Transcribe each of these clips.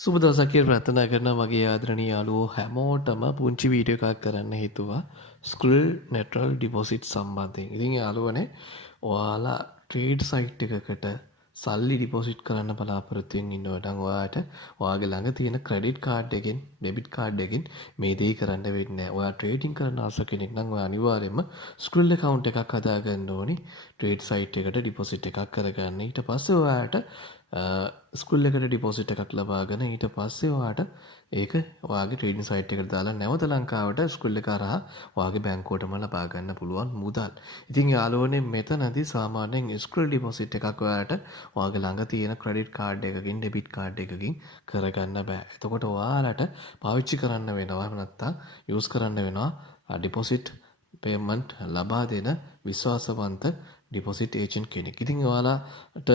සුබ දවසක් කියලා ප්‍රාර්ථනා කරනවා මගේ ආදරණීය යාළුවෝ හැමෝටම පුංචි වීඩියෝ එකක් කරන්න හිතුවා ස්ක්‍රිල් නැටරල් ඩිපොසිට් සම්බන්ධයෙන්. ඉතින් යාළුවනේ ඔයාලා ට්‍රේඩ් සයිට් එකකට සල්ලි ඩිපොසිට් කරන්න බලාපොරොත්තු වෙන ඉන්නවට නම් ඔයාට ඔයාගේ ළඟ තියෙන ක්‍රෙඩිට් කාඩ් එකෙන් ඩෙබිට් කාඩ් එකෙන් මේ දේ කරන්න වෙන්නේ නැහැ. ඔයා ට්‍රේඩින් කරන්න ආස කෙනෙක් නම් ඔයා අනිවාර්යයෙන්ම ස්ක්‍රිල් account එකක් හදාගන්න ඕනි. ට්‍රේඩ් සයිට් එකට ඩිපොසිට් එකක් කරගන්න. ඊට පස්සේ ඔයාට ස්කුල් එකට ඩිපොසිට් එකක් ලබාගෙන ඊට පස්සේ ඔයාට ඒක ඔයාගේ ට්‍රේඩින් සයිට් එකට දාලා නැවත ලංකාවට ස්කුල් එක හරහා ඔයාගේ බැංකුවටම ලබා ගන්න පුළුවන් මුදල්. ඉතින් යාළුවනේ මෙතනදී සාමාන්‍යයෙන් ස්කුල් ඩිපොසිට් එකක් ඔයාලට ඔයාගේ ළඟ තියෙන ක්‍රෙඩිට් කාඩ් එකකින් ඩෙබිට් කාඩ් එකකින් කරගන්න බෑ. එතකොට ඔයාලට පාවිච්චි කරන්න වෙනවා එහෙම නැත්නම් යූස් කරන්න වෙනවා ඩිපොසිට් පේමන්ට් ලබා දෙන විශ්වාසවන්ත ඩිපොසිට් ඒජන්ට් කෙනෙක්. ඉතින් ඔයාලට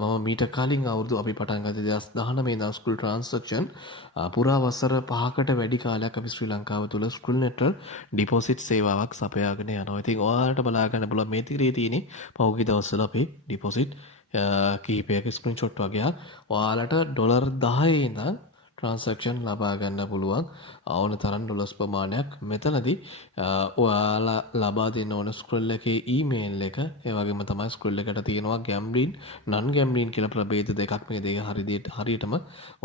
මම මීට කලින් අවුරුදු අපි පටන් ගත්තේ 2019 ඉඳන් ස්කුල් ට්‍රාන්සැක්ෂන් පුරා වසර 5කට වැඩි කාලයක් අපි ශ්‍රී ලංකාව තුල ස්කුල් නෙට්වල් ඩිපොසිට් සේවාවක් සපයාගෙන යනවා. ඉතින් ඔයාලට බලා ගන්න පුළුවන් මේ තිරේ තියෙන පහුගිය දවස්වල අපි ඩිපොසිට් කිහිපයක ස්ක්‍රීන්ෂොට් වගේක් ඔයාලට ඩොලර් 10 ඉඳන් ට්‍රාන්සැක්ෂන් ලබා ගන්න පුළුවන් ඕන තරම් ඩොලර්ස් ප්‍රමාණයක්. මෙතනදී ඔයාලා ලබා දෙන්න ඕන ස්ක්‍රෝල් එකේ ඊමේල් එක ඒ වගේම තමයි ස්ක්‍රෝල් එකට තියෙනවා ගැම්බ්ලින් නන් ගැම්බ්ලින් කියලා ප්‍රභේද දෙකක්. මේ දෙක හරියටම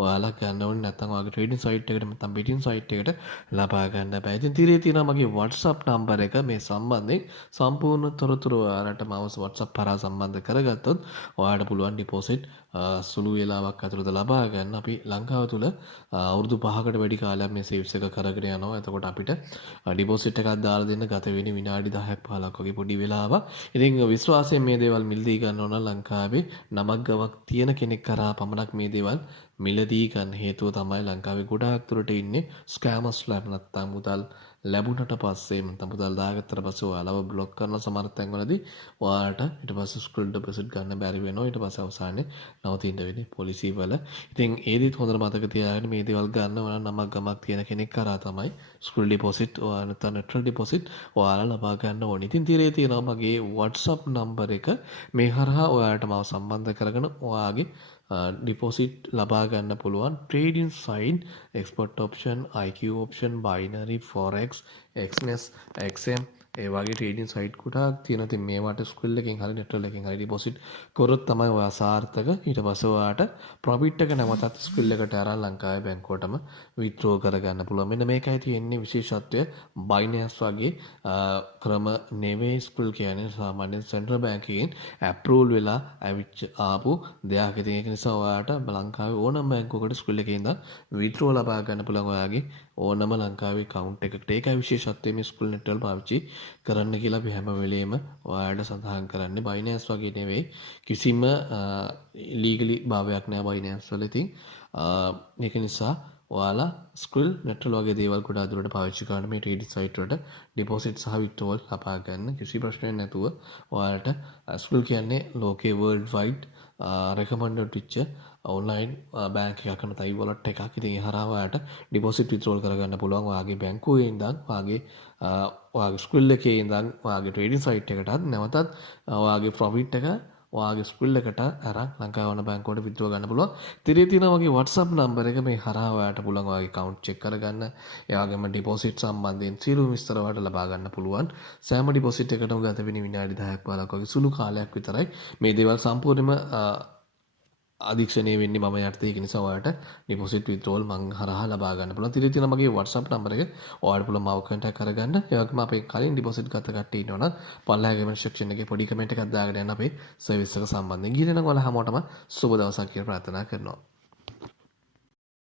ඔයාලා ගන්න ඕනේ නැත්නම් ඔයාගේ ට්‍රේඩින් සයිට් එකට නැත්නම් බෙටින් සයිට් එකට ලබා ගන්න බෑ. ඉතින් තිරේ තියෙනවා මගේ WhatsApp නම්බර එක මේ සම්බන්ධයෙන් සම්පූර්ණ තොරතුරු ඔයාලට මම WhatsApp හරහා සම්බන්ධ කරගත්තොත් ඔයාලට පුළුවන් ඩිපොසිට් සුළු වේලාවක් ඇතුළත ලබා ගන්න. අපි ලංකාව තුල අවුරුදු 5කට වැඩි කාලයක් මේ සේව්ස් එක කරගෙන යනවා. එතකොට අපිට ඩිපොසිට් එකක් දාලා දෙන්න ගත වෙන්නේ විනාඩි 10ක් 15ක් වගේ පොඩි වෙලාවක්. ඉතින් විශ්වාසයෙන් මේ දේවල් මිලදී ගන්න ඕන ලංකාවේ නමක් ගමක් තියෙන කෙනෙක් කරා පමණක් මේ දේවල් මිලදී ගන්න හේතුව තමයි ලංකාවේ ගොඩාක් දුරට ඉන්නේ ස්කෑමර්ස්ලා නැත්තම් මුදල් ලැබුණට පස්සේ මුදල් දාගත්තට පස්සේ ඔයාලව බ්ලොක් කරන සමහර තැන්වලදී ඔයාලට ඊට පස්සේ ස්ක්‍රිල් ඩිපොසිට් ගන්න බැරි වෙනවා. ඊට පස්සේ අවසානයේ නවතින්න වෙන්නේ පොලිසිය වල. ඉතින් ඒ දේත් හොඳට මතක තියාගන්න මේ දේවල් ගන්න ඕන නමක් ගමක් තියෙන කෙනෙක් කරා තමයි ස්ක්‍රිල් ඩිපොසිට් නැත්නම් නෙට්වර්ක් ඩිපොසිට් ඔයාලා ලබා ගන්න ඕනේ. ඉතින් තිරේ තියෙනවා මගේ WhatsApp නම්බර එක. මේ හරහා ඔයාලට මාව සම්බන්ධ කරගෙන ඔයාගේ ඩිපොසිට් ලබා ගන්න පුළුවන් trading sign expert option IQ option binary forex XNES XM ඒ වගේ ට්‍රේඩින් සයිට් ගොඩාක් තියෙනවා. ඉතින් මේවට ස්කිල් එකෙන් හරි නෙට්වර්ක් එකෙන් හරි ඩිපොසිට් කරොත් තමයි ඔයා සාර්ථක. ඊට පස්සේ ඔයාට ප්‍රොෆිට් එක නැවතත් ස්කිල් එකට අරන් ලංකාවේ බැංකුවටම විත්ඩ්‍රෝ කරගන්න පුළුවන්. මෙන්න මේකයි තියෙන්නේ විශේෂත්වය. බයිනෑන්ස් වගේ ක්‍රම නෙවෙයි ස්කිල් කියන්නේ සාමාන්‍ය සෙන්ට්‍රල් බැංක් එකෙන් ඇප්‍රූවල් වෙලා ආපු දෙයක්. ඉතින් ඒක නිසා ඔයාට ලංකාවේ ඕනම බැංකුවකට ස්කිල් එකේ ඉඳන් විත්ඩ්‍රෝ ලබා ගන්න පුළුවන් ඔයාගේ ඕනම ලංකාවේ account එකකට. ඒකයි විශේෂත්වය මේ ස්කිල් නෙට්වර්ක් පාවිච්චි කරන්න කියලා අපි හැම වෙලේම ඔයාලට සඳහන් කරන්නේ. බයිනෑන්ස් වගේ නෙවෙයි කිසිම ලීගලි භාවයක් නෑ බයිනෑන්ස් වල. ඉතින් ඒක නිසා ඔයාලා ස්ක්‍රිල් නෙට්වර්ක් වගේ දේවල් ගොඩාක් දුරට පාවිච්චි කරන මේ ට්‍රේඩින් සයිට් වලට ඩිපොසිට් සහ විත්ඩ්‍රෝවල් ලබා ගන්න කිසි ප්‍රශ්නයක් නැතුව ඔයාලට ස්ක්‍රිල් කියන්නේ ලෝකේ වර්ල්ඩ් වයිඩ් රෙකමන්ඩඩ් වෙච්ච ඔන්ලයින් බැංක් එකක් කරන තයි වොලට් එකක්. ඉතින් ඒ හරහා ඔයාලට ඩිපොසිට් විත්ඩ්‍රෝල් කරගන්න පුළුවන් ඔයාගේ බැංකුවේ ඉඳන් ඔයාගේ ස්ක්‍රිල් එකේ ඉඳන් ඔයාගේ ට්‍රේඩින් සයිට් එකටත් නැවතත් ඔයාගේ ප්‍රොෆිට් එක ඔයාගේ ස්ක්‍රිල් එකට අරන් ලංකාවේ වන බැංකුවට විත්ඩ්‍රෝ ගන්න පුළුවන්. තිරේ තියෙනවා මගේ WhatsApp නම්බර එක. මේ හරහා ඔයාලට පුළුවන් ඔයාගේ account check කරගන්න. ඒ වගේම ඩිපොසිට් සම්බන්ධයෙන් සියලු විස්තර ඔයාලට ලබා ගන්න පුළුවන්. සෑම ඩිපොසිට් එකකටම ගත වෙන්නේ විනාඩි 10ක් 15ක් වගේ සුළු කාලයක් විතරයි. මේ දේවල් සම්පූර්ණයෙන්ම අධීක්ෂණය වෙන්නේ මම යටතේ. ඒක නිසා ඔයාලට ඩිපොසිට් විත්ඩ්‍රෝවල් මං හරහා ලබා ගන්න පුළුවන්. තිරේ තියෙන මගේ WhatsApp නම්බර එක ඔයාලට පුළුවන් මාව contact කරගන්න. ඒ වගේම අපේ කලින් ඩිපොසිට් ගත කට්ටිය ඉන්නවනම් පල්ලෙහා කමෙන්ට් section එකේ පොඩි කමෙන්ට් එකක් දාගෙන යන්න අපේ සර්විස් එක සම්බන්ධයෙන්. ගිහින් නම් ඔයාලා හැමෝටම සුබ දවසක් කියලා ප්‍රාර්ථනා කරනවා.